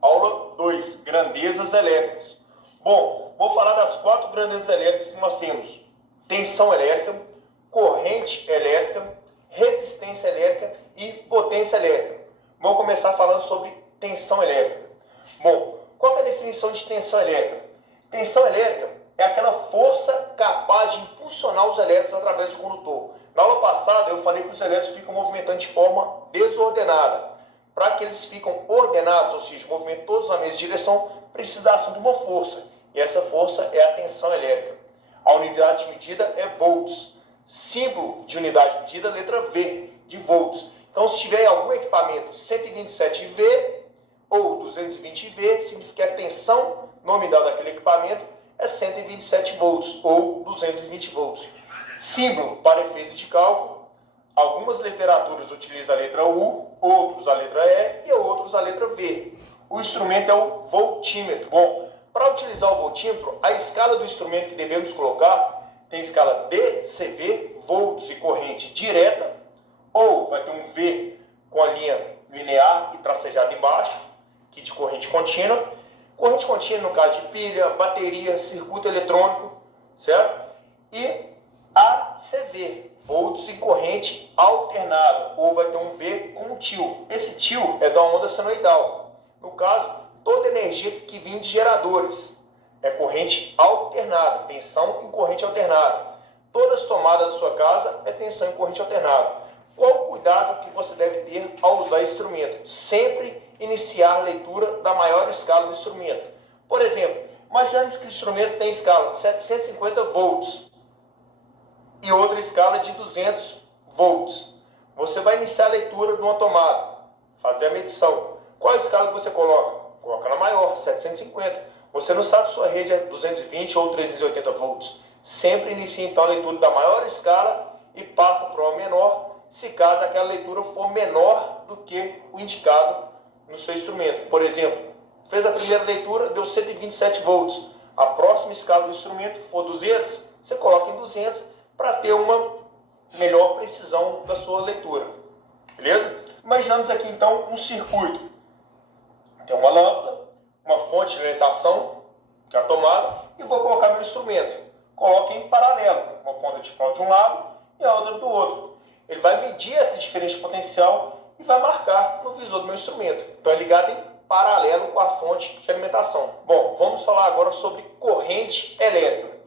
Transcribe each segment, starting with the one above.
Aula 2, grandezas elétricas. Bom, vou falar das 4 grandezas elétricas que nós temos. Tensão elétrica, corrente elétrica, resistência elétrica e potência elétrica. Vamos começar falando sobre tensão elétrica. Bom, qual é a definição de tensão elétrica? Tensão elétrica é aquela força capaz de impulsionar os elétrons através do condutor. Na aula passada eu falei que os elétrons ficam movimentando de forma desordenada. Para que eles ficam ordenados, ou seja, movimentam todos na mesma direção, precisa da ação de uma força. E essa força é a tensão elétrica. A unidade de medida é volts. Símbolo de unidade de medida, letra V, de volts. Então, se tiver algum equipamento 127V ou 220V, significa que a tensão nominal daquele equipamento é 127 volts ou 220 volts. Símbolo para efeito de cálculo. Algumas literaturas utilizam a letra U, outros a letra E e outros a letra V. O instrumento é o voltímetro. Bom, para utilizar o voltímetro, a escala do instrumento que devemos colocar tem escala DCV, volts e corrente direta, ou vai ter um V com a linha linear e tracejada embaixo, que de corrente contínua. Corrente contínua no caso de pilha, bateria, circuito eletrônico, certo? E ACV, volts e corrente alternada, ou vai ter um V com tio. Esse tio é da onda senoidal. No caso, toda energia que vem de geradores é corrente alternada, tensão em corrente alternada. Todas as tomadas da sua casa é tensão em corrente alternada. Qual o cuidado que você deve ter ao usar esse instrumento? Sempre iniciar a leitura da maior escala do instrumento. Por exemplo, imaginemos que o instrumento tem escala de 750 volts e outra escala de 200 volts. Você vai iniciar a leitura de uma tomada, fazer a medição. Qual a escala que você coloca? Coloca na maior, 750. Você não sabe se sua rede é 220 ou 380 volts. Sempre inicia então a leitura da maior escala e passa para uma menor, se caso aquela leitura for menor do que o indicado no seu instrumento. Por exemplo, fez a primeira leitura, deu 127 volts. A próxima escala do instrumento for 200, você coloca em 200 para ter uma melhor precisão da sua leitura. Beleza? Imaginamos aqui então um circuito. Tem uma lâmpada, uma fonte de alimentação, que é a tomada, e vou colocar meu instrumento. Coloque em paralelo, uma ponta de pau de um lado e a outra do outro. Ele vai medir essa diferença de potencial e vai marcar no visor do meu instrumento. Então é ligado em paralelo com a fonte de alimentação. Bom, vamos falar agora sobre corrente elétrica.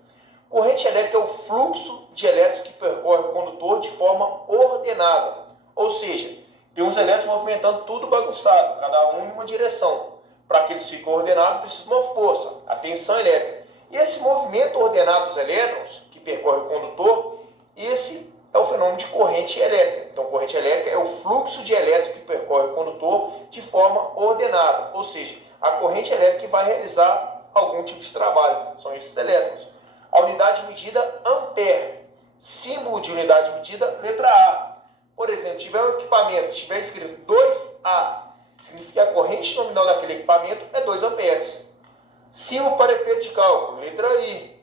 Corrente elétrica é o fluxo de elétrons que percorre o condutor de forma ordenada. Ou seja, tem uns elétrons movimentando tudo bagunçado, cada um em uma direção. Para que eles fiquem ordenados, precisa de uma força, a tensão elétrica. E esse movimento ordenado dos elétrons, que percorre o condutor, esse é o fenômeno de corrente elétrica. Então, corrente elétrica é o fluxo de elétrons que percorre o condutor de forma ordenada. Ou seja, a corrente elétrica que vai realizar algum tipo de trabalho. São esses elétrons. A unidade de medida ampere. Símbolo de unidade de medida, letra A. Por exemplo, se tiver um equipamento, tiver escrito 2A, significa que a corrente nominal daquele equipamento é 2 amperes. Símbolo para efeito de cálculo, letra I.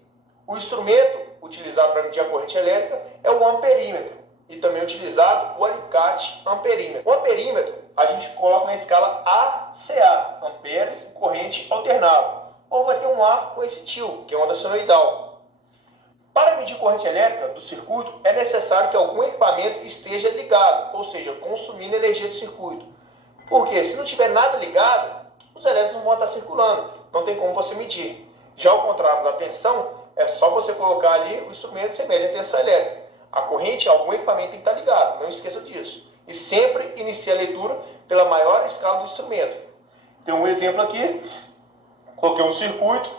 O instrumento utilizado para medir a corrente elétrica é o amperímetro. E também utilizado o alicate amperímetro. O amperímetro a gente coloca na escala ACA, amperes e corrente alternada. Ou vai ter um A com esse tio, que é onda senoidal. Para medir corrente elétrica do circuito, é necessário que algum equipamento esteja ligado, ou seja, consumindo energia do circuito. Porque se não tiver nada ligado, os elétrons não vão estar circulando, não tem como você medir. Já ao contrário da tensão, é só você colocar ali o instrumento e você mede a tensão elétrica. A corrente, algum equipamento tem que estar ligado, não esqueça disso. E sempre inicie a leitura pela maior escala do instrumento. Tem um exemplo aqui, coloquei um circuito,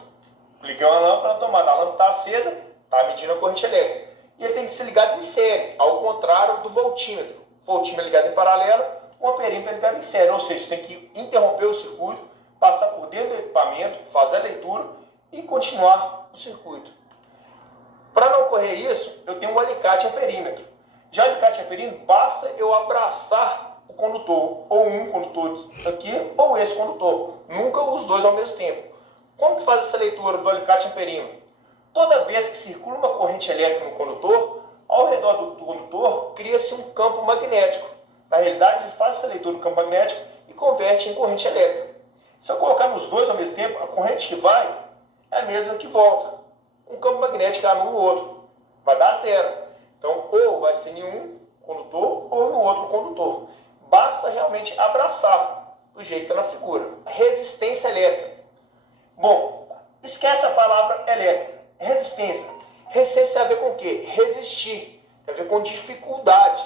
liguei uma lâmpada na tomada, a lâmpada está acesa, está medindo a corrente elétrica. E ele tem que ser ligado em série, ao contrário do voltímetro. O voltímetro é ligado em paralelo, o amperímetro é ligado em série. Ou seja, você tem que interromper o circuito, passar por dentro do equipamento, fazer a leitura e continuar o circuito. Para não ocorrer isso, eu tenho um alicate amperímetro. Já o alicate amperímetro, basta eu abraçar o condutor, ou um condutor aqui, ou esse condutor. Nunca os dois ao mesmo tempo. Como que faz essa leitura do alicate amperímetro? Toda vez que circula uma corrente elétrica no condutor, ao redor do condutor cria-se um campo magnético. Na realidade, ele faz essa leitura do campo magnético e converte em corrente elétrica. Se eu colocar nos dois ao mesmo tempo, a corrente que vai é a mesma que volta. Um campo magnético anula o outro. Vai dar zero. Então, ou vai ser em um condutor ou no outro condutor. Basta realmente abraçar, do jeito que está na figura. Resistência elétrica. Bom, esquece a palavra elétrica. Resistência. Resistência tem a ver com o quê? Resistir. Tem a ver com dificuldade.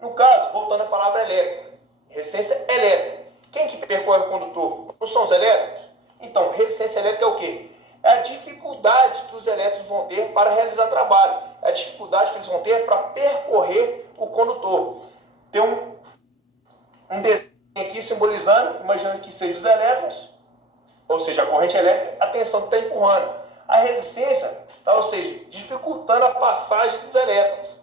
No caso, voltando à palavra elétrica. Resistência elétrica. Quem que percorre o condutor? Não são os elétrons? Então, resistência elétrica é o quê? É a dificuldade que os elétrons vão ter para realizar trabalho. É a dificuldade que eles vão ter para percorrer o condutor. Tem um desenho aqui simbolizando, imaginando que sejam os elétrons, ou seja, a corrente elétrica, a tensão que está empurrando. A resistência, tá, ou seja, dificultando a passagem dos elétrons.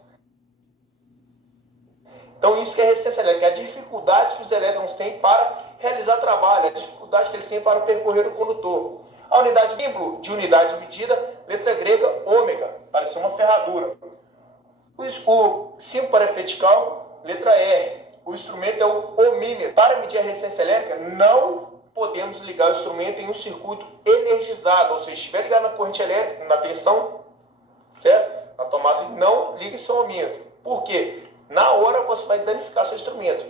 Então, isso que é resistência elétrica, é a dificuldade que os elétrons têm para realizar trabalho, a dificuldade que eles têm para percorrer o condutor. A unidade símbolo de unidade de medida, letra grega, ômega, parece uma ferradura. O símbolo para efeito de cálculo, letra R. O instrumento é o ohmímetro. Para medir a resistência elétrica, não podemos ligar o instrumento em um circuito energizado, ou seja, se estiver ligado na corrente elétrica, na tensão, certo? Na tomada, não ligue seu ohmímetro. Por quê? Na hora você vai danificar seu instrumento.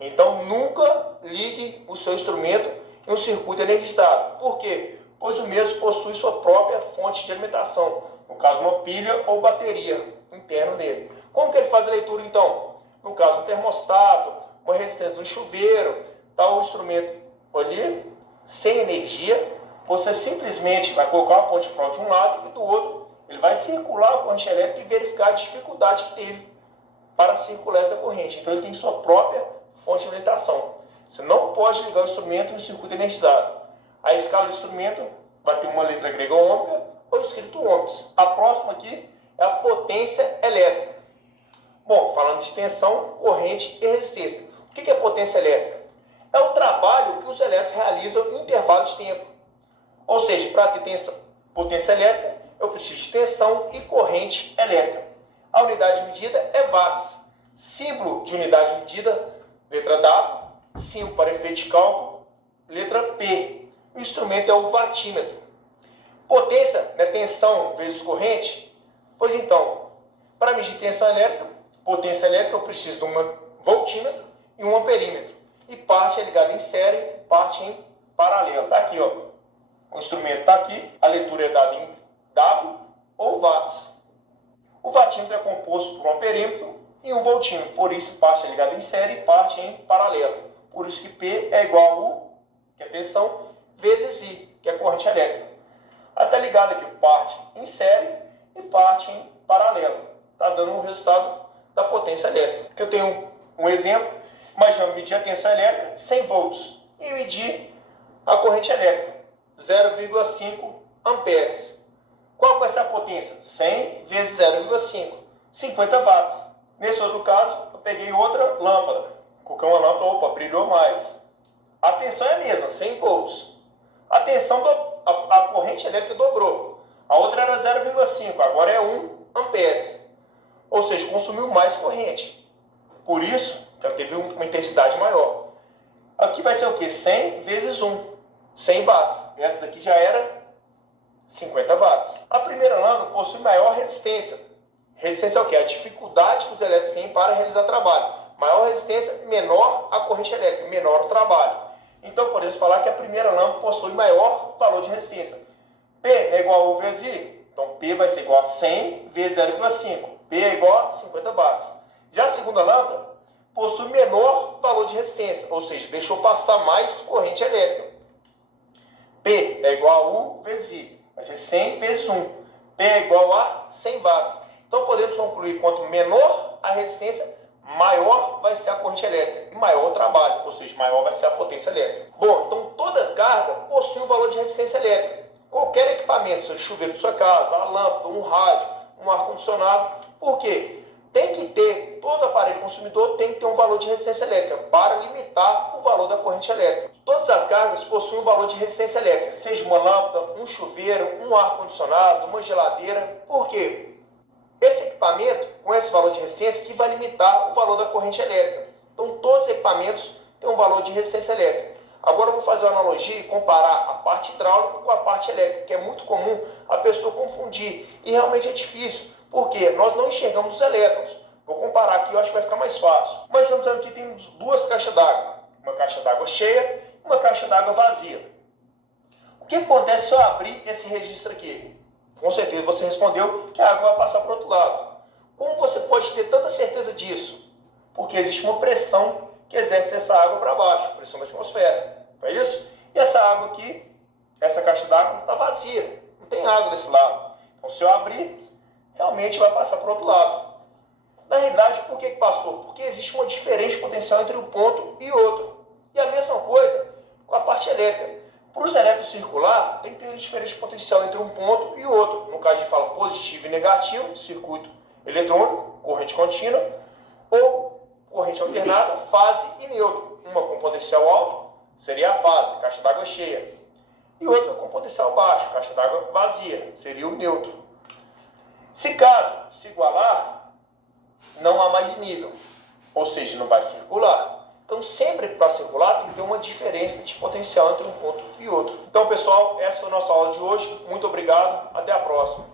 Então, nunca ligue o seu instrumento em um circuito energizado. Por quê? Pois o mesmo possui sua própria fonte de alimentação. No caso, uma pilha ou bateria interna dele. Como que ele faz a leitura, então? No caso, um termostato, uma resistência do chuveiro, tá o instrumento ali, sem energia, você simplesmente vai colocar uma ponte de prova de um lado e do outro, ele vai circular a corrente elétrica e verificar a dificuldade que teve para circular essa corrente. Então, ele tem sua própria fonte de alimentação. Você não pode ligar o instrumento no circuito energizado. A escala do instrumento vai ter uma letra grega ômega ou escrito ohms. A próxima aqui é a potência elétrica. Bom, falando de tensão, corrente e resistência. O que é potência elétrica? É o trabalho que os elétrons realizam em intervalo de tempo. Ou seja, para ter potência elétrica, eu preciso de tensão e corrente elétrica. A unidade de medida é watts. Símbolo de unidade de medida, letra W. Símbolo para efeito de cálculo, letra P. O instrumento é o wattímetro. Potência, né, tensão vezes corrente. Pois então, para medir tensão elétrica, potência elétrica, eu preciso de um voltímetro e um amperímetro. E parte é ligada em série, parte em paralelo. Está aqui, ó. O instrumento está aqui, a leitura é dada em W ou watts. O wattímetro é composto por um amperímetro e um voltímetro. Por isso, parte é ligada em série e parte em paralelo. Por isso que P é igual a U, que é tensão, vezes I, que é corrente elétrica. Está ligado aqui, parte em série e parte em paralelo. Está dando um resultado da potência elétrica. Aqui eu tenho um exemplo. Imagina medir a tensão elétrica 100 volts e medir a corrente elétrica 0,5 amperes. Qual vai ser a potência? 100 vezes 0,5, 50 watts. Nesse outro caso, eu peguei outra lâmpada. Coloquei uma lâmpada, opa, brilhou mais. A tensão é a mesma, 100 volts. A corrente elétrica dobrou. A outra era 0,5, agora é 1 amperes. Ou seja, consumiu mais corrente. Por isso, já teve uma intensidade maior. Aqui vai ser o quê? 100 vezes 1, 100 watts. Essa daqui já era 50 watts. A primeira lâmpada possui maior resistência. Resistência é o quê? A dificuldade que os elétrons têm para realizar trabalho. Maior resistência, menor a corrente elétrica, menor o trabalho. Então, podemos falar que a primeira lâmpada possui maior valor de resistência. P é igual a U vezes I. Então, P vai ser igual a 100 vezes 0,5. P é igual a 50 watts. Já a segunda lâmpada possui menor valor de resistência, ou seja, deixou passar mais corrente elétrica. P é igual a U vezes I. Vai ser 100 vezes 1. P é igual a 100 watts. Então, podemos concluir que quanto menor a resistência, maior vai ser a corrente elétrica e maior o trabalho, ou seja, maior vai ser a potência elétrica. Bom, então toda carga possui um valor de resistência elétrica. Qualquer equipamento, seja chuveiro de sua casa, a lâmpada, um rádio, um ar-condicionado. Por quê? Tem que ter, todo aparelho consumidor tem que ter um valor de resistência elétrica para limitar o valor da corrente elétrica. Todas as cargas possuem um valor de resistência elétrica, seja uma lâmpada, um chuveiro, um ar-condicionado, uma geladeira. Por quê? Esse equipamento, com esse valor de resistência, que vai limitar o valor da corrente elétrica. Então, todos os equipamentos têm um valor de resistência elétrica. Agora eu vou fazer uma analogia e comparar a parte hidráulica com a parte elétrica, que é muito comum a pessoa confundir. E realmente é difícil, porque nós não enxergamos os elétrons. Vou comparar aqui, eu acho que vai ficar mais fácil. Mas estamos vendo que temos duas caixas d'água. Uma caixa d'água cheia e uma caixa d'água vazia. O que acontece se eu abrir esse registro aqui? Com certeza você respondeu que a água vai passar para o outro lado. Como você pode ter tanta certeza disso? Porque existe uma pressão que exerce essa água para baixo, pressão da atmosfera. Não é isso? E essa água aqui, essa caixa d'água está vazia. Não tem água desse lado. Então se eu abrir, realmente vai passar para o outro lado. Na realidade, por que passou? Porque existe uma diferença de potencial entre um ponto e outro. E a mesma coisa com a parte elétrica. Para os elétrons circular, tem que ter uma diferença de potencial entre um ponto e outro. No caso, a gente fala positivo e negativo, circuito eletrônico, corrente contínua, ou corrente alternada, fase e neutro. Uma com potencial alto seria a fase, caixa d'água cheia. E outra com potencial baixo, caixa d'água vazia, seria o neutro. Se caso se igualar, não há mais nível, ou seja, não vai circular. Então, sempre para circular tem que ter uma diferença de potencial entre um ponto e outro. Então, pessoal, essa foi a nossa aula de hoje. Muito obrigado. Até a próxima.